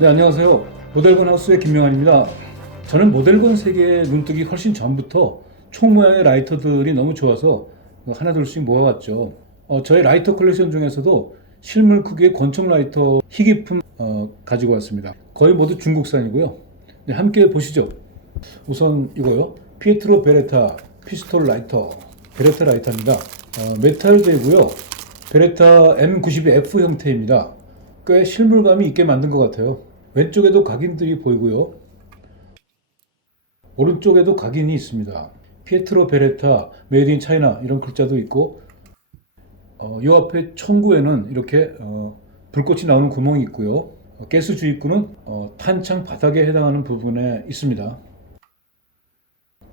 네, 안녕하세요. 모델건 하우스의 김명환입니다. 저는 모델건 세계에 눈뜨기 훨씬 전부터 총 모양의 라이터들이 너무 좋아서 하나둘씩 모아왔죠. 저의 라이터 컬렉션 중에서도 실물 크기의 권총 라이터 희귀품 가지고 왔습니다. 거의 모두 중국산이고요. 네, 함께 보시죠. 우선 이거요. 피에트로 베레타 피스톨 라이터. 베레타 라이터입니다. 메탈되고요. 베레타 M92F 형태입니다. 꽤 실물감이 있게 만든 것 같아요. 왼쪽에도 각인들이 보이고요. 오른쪽에도 각인이 있습니다. 피에트로 베레타, 메이드 인 차이나 이런 글자도 있고, 이 앞에 총구에는 이렇게 불꽃이 나오는 구멍이 있고요. 가스 주입구는 탄창 바닥에 해당하는 부분에 있습니다.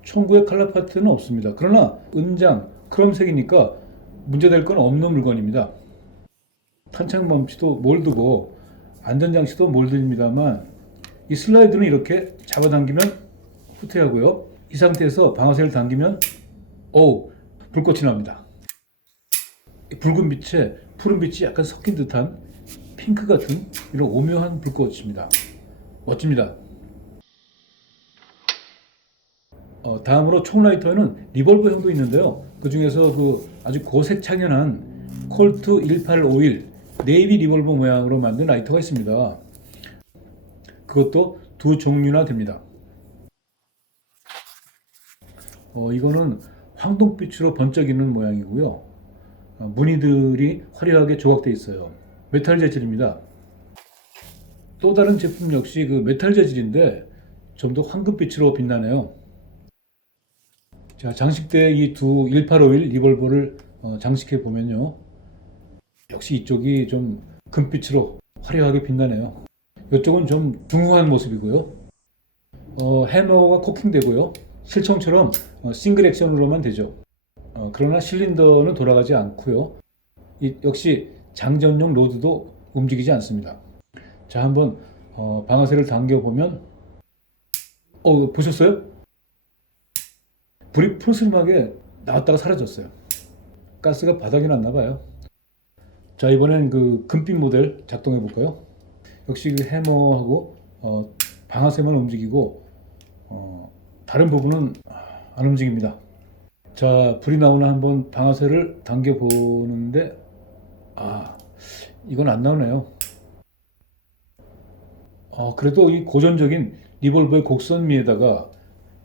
총구의 칼라 파트는 없습니다. 그러나 은장, 크롬색이니까 문제될 건 없는 물건입니다. 탄창 멈치도 몰드고 안전장치도 몰드입니다만 이 슬라이드는 이렇게 잡아당기면 후퇴하고요. 이 상태에서 방아쇠를 당기면 불꽃이 납니다. 붉은 빛에 푸른 빛이 약간 섞인 듯한 핑크 같은 이런 오묘한 불꽃입니다. 멋집니다. 다음으로 총 라이터에는 리볼버형도 있는데요. 그 중에서 아주 고색 창연한 콜트 1851 네이비 리볼버 모양으로 만든 라이터가 있습니다. 그것도 두 종류나 됩니다. 이거는 황동빛으로 번쩍이는 모양이고요. 무늬들이 화려하게 조각되어 있어요. 메탈 재질입니다. 또 다른 제품 역시 메탈 재질인데 좀 더 황금빛으로 빛나네요. 자, 장식대에 이 두 1851 리볼버를 장식해 보면요. 역시 이쪽이 좀 금빛으로 화려하게 빛나네요. 이쪽은 좀 중후한 모습이고요. 해머가 코킹되고요. 실총처럼 싱글 액션으로만 되죠. 그러나 실린더는 돌아가지 않고요. 역시 장전용 로드도 움직이지 않습니다. 자, 한번 방아쇠를 당겨보면 보셨어요? 불이 푸르스름하게 나왔다가 사라졌어요. 가스가 바닥에 났나 봐요. 자, 이번엔 금빛 모델 작동해 볼까요? 역시 해머하고 방아쇠만 움직이고 다른 부분은 안 움직입니다. 자, 불이 나오나 한번 방아쇠를 당겨 보는데 이건 안 나오네요. 그래도 이 고전적인 리볼버의 곡선미에다가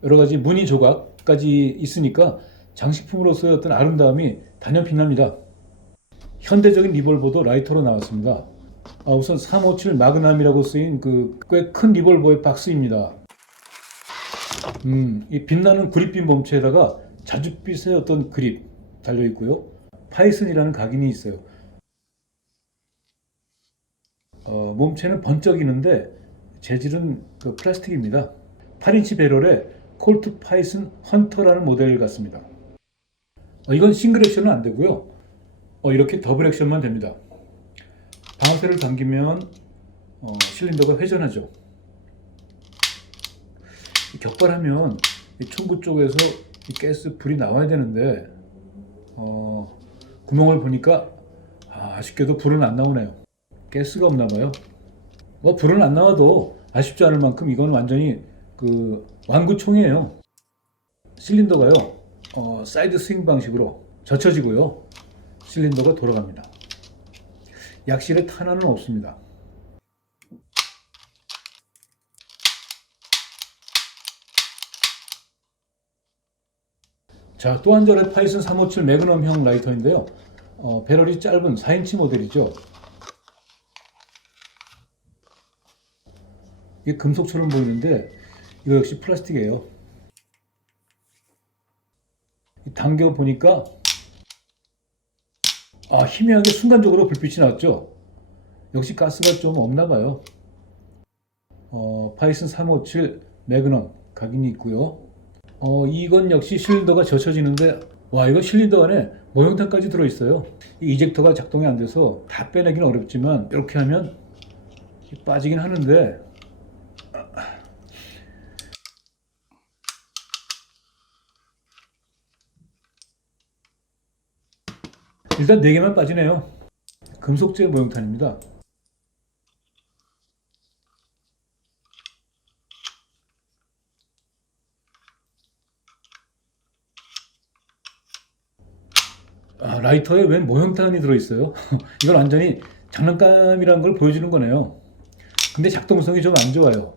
여러 가지 무늬 조각까지 있으니까 장식품으로서의 어떤 아름다움이 단연 빛납니다. 현대적인 리볼버도 라이터로 나왔습니다. 우선 357 마그남이라고 쓰인 꽤 큰 리볼버의 박스입니다. 이 빛나는 구릿빛 몸체에다가 자줏빛의 어떤 그립 달려 있고요. 파이슨이라는 각인이 있어요. 몸체는 번쩍이는데 재질은 플라스틱입니다. 8인치 배럴에 콜트 파이슨 헌터라는 모델 같습니다. 이건 싱글 액션은 안 되고요. 이렇게 더블 액션만 됩니다. 방아쇠를 당기면 실린더가 회전하죠. 격발하면 총구 쪽에서 가스 불이 나와야 되는데 구멍을 보니까 아쉽게도 불은 안 나오네요. 가스가 없나 봐요. 불은 안 나와도 아쉽지 않을 만큼 이건 완전히 완구총이에요. 실린더가요 사이드 스윙 방식으로 젖혀지고요. 실린더가 돌아갑니다. 약실의 탄환은 없습니다. 자, 또 한 자의 파이슨 357 매그넘형 라이터인데요. 배럴이 짧은 4인치 모델이죠. 이게 금속처럼 보이는데 이거 역시 플라스틱이에요. 당겨 보니까 희미하게 순간적으로 불빛이 났죠. 역시 가스가 좀 없나 봐요. 파이슨 357 매그넘 각인이 있고요. 이건 역시 실린더가 젖혀지는데 이거 실린더 안에 모형탄까지 들어있어요. 이 이젝터가 작동이 안 돼서 다 빼내기는 어렵지만 이렇게 하면 빠지긴 하는데 일단 4개만 빠지네요. 금속재 모형탄입니다. 라이터에 웬 모형탄이 들어있어요. 이건 완전히 장난감이라는 걸 보여주는 거네요. 근데 작동성이 좀 안 좋아요.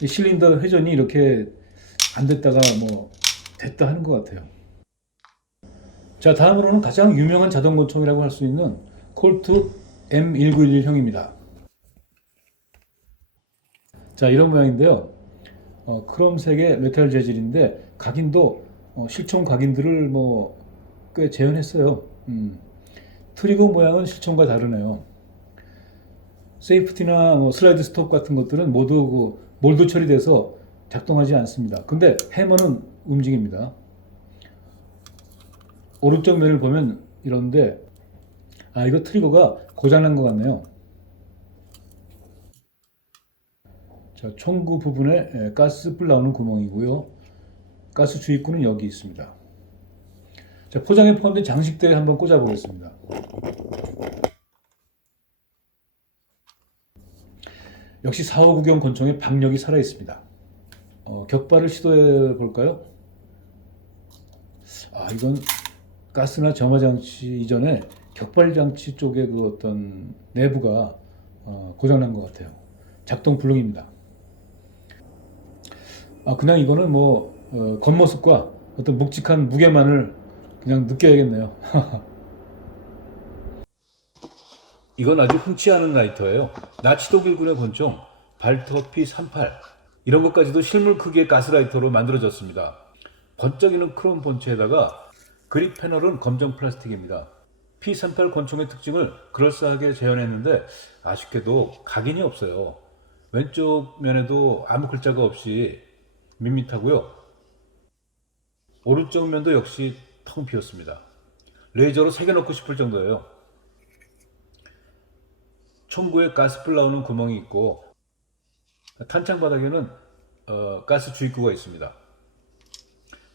이 실린더 회전이 이렇게 안 됐다가 뭐 됐다 하는 것 같아요. 자, 다음으로는 가장 유명한 자동권총이라고 할 수 있는 콜트 M1911형입니다. 자, 이런 모양인데요. 크롬색의 메탈 재질인데 각인도 실총 각인들을 뭐 꽤 재현했어요. 트리거 모양은 실총과 다르네요. 세이프티나 뭐 슬라이드 스톱 같은 것들은 모두 그 몰드 처리돼서 작동하지 않습니다. 근데 해머는 움직입니다. 오른쪽 면을 보면 이런데 이거 트리거가 고장난 것 같네요. 자, 총구 부분에 가스불 나오는 구멍이고요. 가스 주입구는 여기 있습니다. 자, 포장에 포함된 장식대에 한번 꽂아 보겠습니다. 역시 459경 권총의 박력이 살아 있습니다. 격발을 시도해 볼까요? 이건 가스나 점화 장치 이전에 격발 장치 쪽에 그 어떤 내부가 고장난 것 같아요. 작동 불능입니다. 그냥 이거는 뭐 겉모습과 어떤 묵직한 무게만을 그냥 느껴야겠네요. 이건 아주 흔치 않은 라이터예요. 나치도 길군의 권총 발터 P38 이런 것까지도 실물 크기의 가스라이터로 만들어졌습니다. 번쩍이는 크롬 본체에다가 그립 패널은 검정 플라스틱입니다. P38 권총의 특징을 그럴싸하게 재현했는데 아쉽게도 각인이 없어요. 왼쪽 면에도 아무 글자가 없이 밋밋하고요. 오른쪽 면도 역시 텅 비었습니다. 레이저로 새겨넣고 싶을 정도예요. 총구에 가스불 나오는 구멍이 있고 탄창 바닥에는 가스 주입구가 있습니다.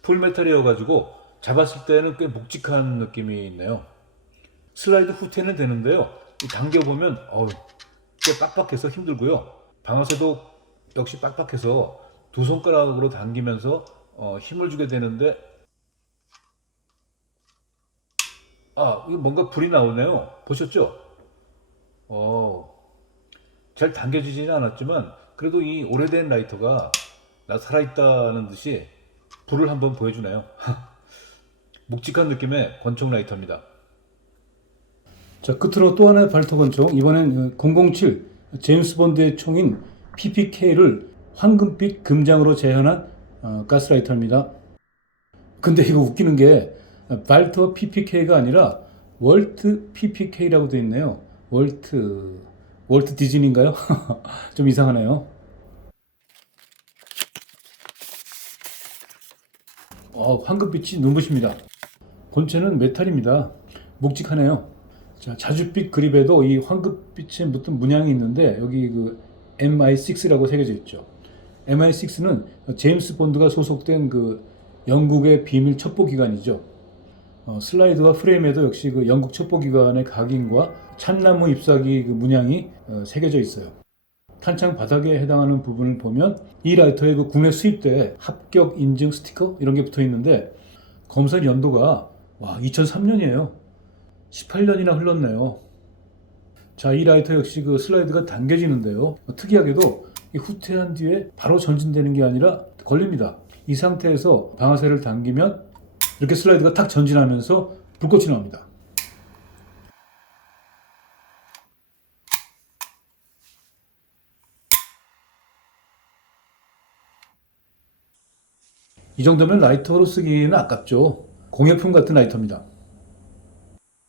풀메탈이어가지고 잡았을 때는 꽤 묵직한 느낌이 있네요. 슬라이드 후퇴는 되는데요. 당겨보면 꽤 빡빡해서 힘들고요. 방아쇠도 역시 빡빡해서 두 손가락으로 당기면서 힘을 주게 되는데 이거 뭔가 불이 나오네요. 보셨죠? 잘 당겨지지는 않았지만 그래도 이 오래된 라이터가 나 살아있다는 듯이 불을 한번 보여주네요. 묵직한 느낌의 권총 라이터입니다. 자, 끝으로 또 하나의 발터 권총. 이번엔 007 제임스 본드의 총인 PPK를 황금빛 금장으로 재현한 가스라이터입니다. 근데 이거 웃기는 게 발터 PPK가 아니라 월트 PPK라고 되어 있네요. 월트 디즈니인가요? 좀 이상하네요. 황금빛이 눈부십니다. 본체는 메탈입니다. 묵직하네요. 자, 자줏빛 그립에도 이 황금빛에 묻은 문양이 있는데 여기 그 MI6라고 새겨져 있죠. MI6는 제임스 본드가 소속된 그 영국의 비밀 첩보기관이죠. 슬라이드와 프레임에도 역시 그 영국 첩보기관의 각인과 참나무 잎사귀 그 문양이 새겨져 있어요. 탄창 바닥에 해당하는 부분을 보면 이 라이터에 그 국내 수입대 합격 인증 스티커 이런 게 붙어 있는데 검사 연도가 2003년이에요. 18년이나 흘렀네요. 자, 이 라이터 역시 그 슬라이드가 당겨지는데요. 특이하게도 이 후퇴한 뒤에 바로 전진되는 게 아니라 걸립니다. 이 상태에서 방아쇠를 당기면 이렇게 슬라이드가 탁 전진하면서 불꽃이 나옵니다. 이 정도면 라이터로 쓰기는 아깝죠. 공예품 같은 라이터입니다.